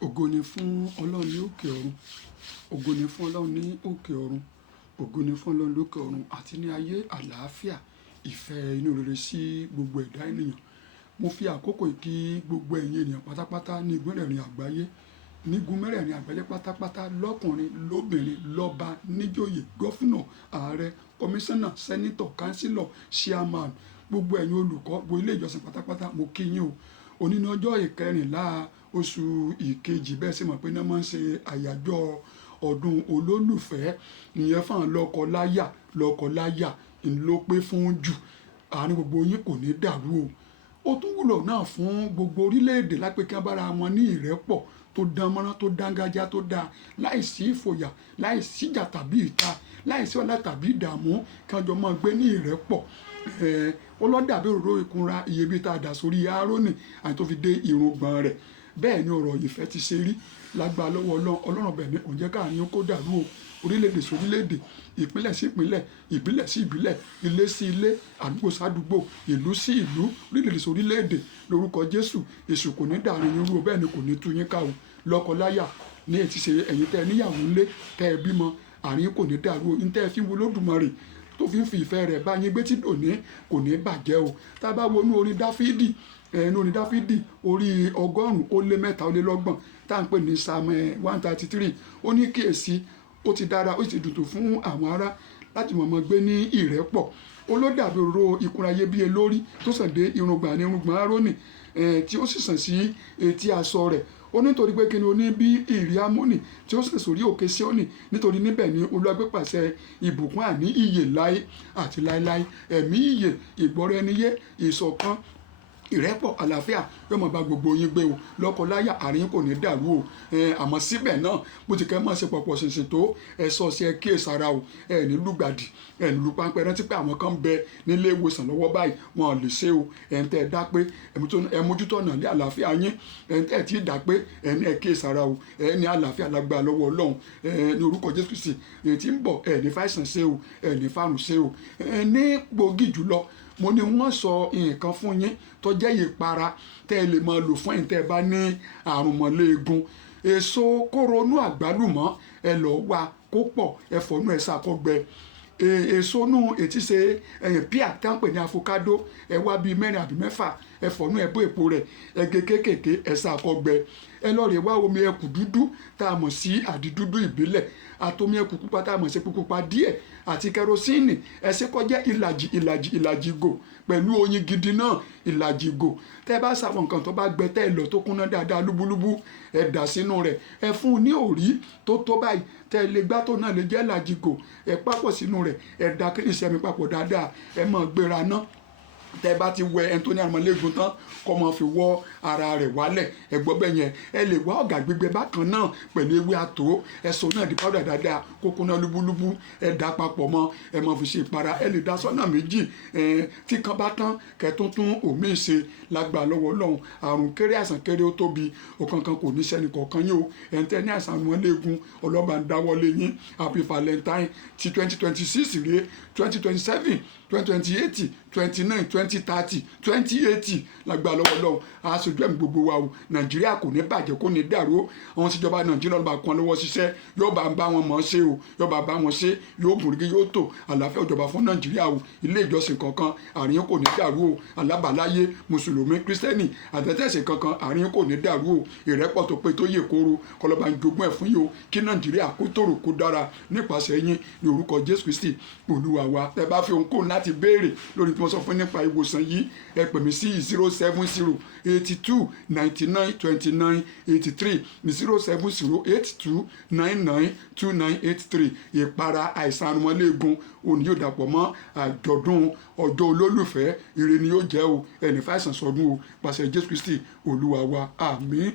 Ògo ni fún Ọlọ́run ní òkè ọ̀run. Ògo ni fún Ọlọ́run ní òkè ọ̀run. Ògo ni fún Ọlọ́run lókè ọ̀run àti ní ayé àlàáfíà, ìfẹ́ inú rere sí gbogbo ẹ̀dá ènìyàn. Mo fi àkókò yìí kí gbogbo ẹ̀yin ènìyàn pátápátá ní igun mẹ́rẹ̀ẹ̀rin àgbáyé, ní igun mẹ́rẹ̀ẹ̀rin àgbáyé pátápátá, lọ́kùnrin, lóbìnrin, lọ́ba, níjòyè, gọ́fúnà, ààrẹ, kọmíṣánná, sẹ́nítọ̀, kánsílọ̀, chairman, gbogbo ẹ̀yin olùkọ́, gbogbo ilé ìjọsìn pátápátá, mo kí yín o. Òní ní ọjọ́ ìkẹrìnlá oṣù ìkejì, bẹ́ẹ̀ sì mọ̀ pé náà máa ń ṣe àyájọ́ ọdún olólùfẹ́. Ìyẹn fún àwọn lọ́kọláya ló pé fún jù. Àárín gbogbo yín kò ní dàrú o. Ó tún wúlò náà fún gbogbo orílẹ̀-èdè lápé kí wọ́n bára wọn ní ìrẹ́pọ̀ tó dánmọ́rán, tó dángájá, tó dáa, láìsí ìfòyà, láìsí ìjà tàbí ìta, láìsí ọ̀la tàbí ìdààmú, kí wọ́n jọ máa gbé ní ìrẹ́pọ̀. Ọlọ́dàbí òróró ìkunra iyebíye tá a dà sórí Áárónì àti tó fi dé irùngbọ̀n rẹ̀. Bẹ́ẹ̀ ni ọ̀rọ̀ ìfẹ́ ti ṣe rí lágbára lọ́wọ́ Ọlọ́run bẹ̀ ní kò jẹ́ káàrin kó dàrú o. Orílẹ̀-èdè sí orílẹ̀-èdè, ìpínlẹ̀ sí ìpínlẹ̀, ìbílẹ̀ sí ìbílẹ̀, ilé sí ilé, àdúgbò sí àdúgbò, ìlú sí ìlú, orílẹ̀-èdè sí orílẹ̀-èdè, lórúkọ Jésù. Èṣù kò ní dàrin yín rú o, bẹ́ẹ̀ ni kò ní tú yín ká o. Lọ́kọláya ní ètí ṣe ẹ̀yin tẹ́ ẹ níyàwó ńlé, tẹ́ ẹ bímọ, àárín kò ní dàrú o. Ní tẹ́ ẹ fi wo Olódùmarè tó fi ń fi ìfẹ́ rẹ̀ bá yín gbé tí dòní kò ní bàjẹ́ o. Tá a bá wo inú orin Dáfídì, orí 103 tá à ń pè ní Psalm 133, ó ní kíyèsí, ó ti dára, ó sì dùn fún àwọn ará láti mọ̀mọ́ gbé ní ìrẹ́pọ̀. Ó ló dàbí òróró ìkunra iyebíye lórí tó sàn dé irùngbọ̀n Áárónì, tí ó sì sàn sí etí aṣọ rẹ̀. Ó nítorí pé kí ni ó ní bí ìrì Ámónì tí ó sàn sórí òkè Síónì, nítorí níbẹ̀ ni Olúwa gbé pàṣẹ ìbùkún àní ìyè láé àti láéláé. Ẹ̀mí ìyè, ìgbọ́ra ẹni yé, ìṣọ̀kan, ìrẹ́pọ̀, àlàáfíà yóò máa bá gbogbo yín gbé o. Lọ́kọláya àárín kò ní dàrú o. Àmọ́ síbẹ̀ náà bó ti kẹ́ máa ṣe pọ̀pọ̀ ṣìnṣìn tó ẹ̀sọ́ ṣe kíyèsára o. Ẹ ní lùgbàdì, ẹ ní lùpáńpẹ́. Rántí pé àwọn kan ń bẹ nílé ìwòsàn lọ́wọ́ báyìí, wọn ò lè ṣe o. Ẹ ń tẹ́ ẹ dá pé ẹ mójútó ọ̀nà lé àlàáfíà yín. Ẹ ń tẹ́ ẹ tí ì dá pé ẹ ní ẹ kíyèsára o. Ẹ ní àlàáfíà lágbára lọ́wọ́ Ọlọ́run. Ní orúkọ Jésù Kristi èyí tí ń bọ̀, ẹ ní fàìsàn ṣe o, ẹ ní fàrùn ṣe o. Ní gbòógì jùlọ, mo ní wọ́n sọ nǹkan fún yín tó jẹ́ ìpara tẹ́ ẹ lè máa lò fún ẹ̀yin tẹ́ ẹ bá ní àrùn mọ̀lẹ́gùn. Èso kóró inú àgbálùmọ́ ẹ lọ wá kó pọ̀, ẹ fọ̀nú ẹ ṣàkọgbẹ. Èso inú ètí ṣe píà tí wọ́n pè ní avocado, ẹ wá bíi 4 àbí 6, ẹ fọ̀nú ẹ bó èpo rẹ̀, ẹ gé kéékèèké, ẹ ṣàkọgbẹ. Ẹ lọ rè wá omi ẹkù dúdú tá a mọ̀ sí àdídúdú ìbílẹ̀, àtomi ẹkù pupa tá a mọ̀ sí pupa díẹ̀, àti kẹrosíìnì. Ẹ ṣe kó jẹ́ ìlàjì ìgò pẹ̀lú oyin gidi náà, ìlàjì ìgò. Tẹ́ bá ṣàwọn nǹkan tó bá gbẹ tẹ́ ẹ lọ tó kúnná dáadáa lúbúlúbú, ẹ dà sínú rẹ̀. Ẹ fún un ní òrí tó báyìí tẹ́ ẹ lè gbá tó náà lè jẹ́ ìlàjì ìgò. Ẹ papọ̀ sínú rẹ̀, ẹ dà kí ìṣẹ́mi papọ̀ dáadáa. Ẹ máa gbéra ná. Tẹ́ bá ti wẹ ẹni tó ní àrùn mọ̀lẹ́gùn tán, kó máa fi wọ́ ara rẹ̀ wálẹ̀. Ẹ gbọ́ bẹ́ẹ̀ yẹn. Ẹ lè wá ọ̀gà gbígbẹ bákan náà pẹ̀lú ewé àtò. Ẹ sọ náà di powder dáadáa, kó kúnná lúbúlúbú. Ẹ dà papọ̀ mọ́, ẹ máa fi ṣe ìpara. Ẹ lè dá sọ́nà méjì. Tí kan bá tán, kẹ́ tuntun omi ṣe lágbára lọ́wọ́ Ọlọ́run. Àrùn kéré, àìsàn kéré ó tóbi, ọ̀kankan kò ní sẹ́ni kọ̀ọ̀kan yín o. Ẹ ń tẹ́ ní àìsàn mọ̀lẹ́gùn, Ọlọ́ba ń dáwọ́lé yín. Happy Valentine ti 2026 rèé, 2027, 2028, 29, 2030, 2080 lágbára lọ́wọ́ Ọlọ́run. Aṣojú ẹ̀mí gbogbo wa o. Nàìjíríà kò ní bàjẹ́, kò ní dàrú o. Àwọn tíjọba Nàìjíríà lọ́ba kan lọ́wọ́ ṣiṣẹ́, yóò bá wọn mọ̀ ṣe o. Yóò bá wọn ṣe, yóò gùnrégé, yóò tò. Àlàáfíà ìjọba fún Nàìjíríà o. Ilé ìjọsìn kankan àárín kò ní dàrú o. Alábàláyé, mùsùlùmí, kírísítẹ́nì, àtẹ̀tẹ̀sìn kankan àárín kò ní dàrú o. Ìrẹ́pọ̀ tó pé tó yè kóró, kọlọ́ba ń jogún ẹ̀ fún yín o. Kí Nàìjíríà kó tòrò kó dára nípasẹ̀ yín ní orúkọ Jésù Kristi Olúwa wa. Tẹ́ bá fi ohunkóhun láti béèrè lórí tí mo sọ fún nípa ìwòsàn yìí, ẹ pè mí sí 070 82 99 29 83, 070 82 99 2983. Ìpara àìsàn àrùnmọ́lẹ́gùn òní yóò dàpọ̀ mọ́ àjọ̀dún ọjọ́ olólùfẹ́. Ire ni yóò jẹ́ o. Ẹni fàìsàn sọdún o. Pàṣẹ Jésù Kristi Olúwa wa. Àmín.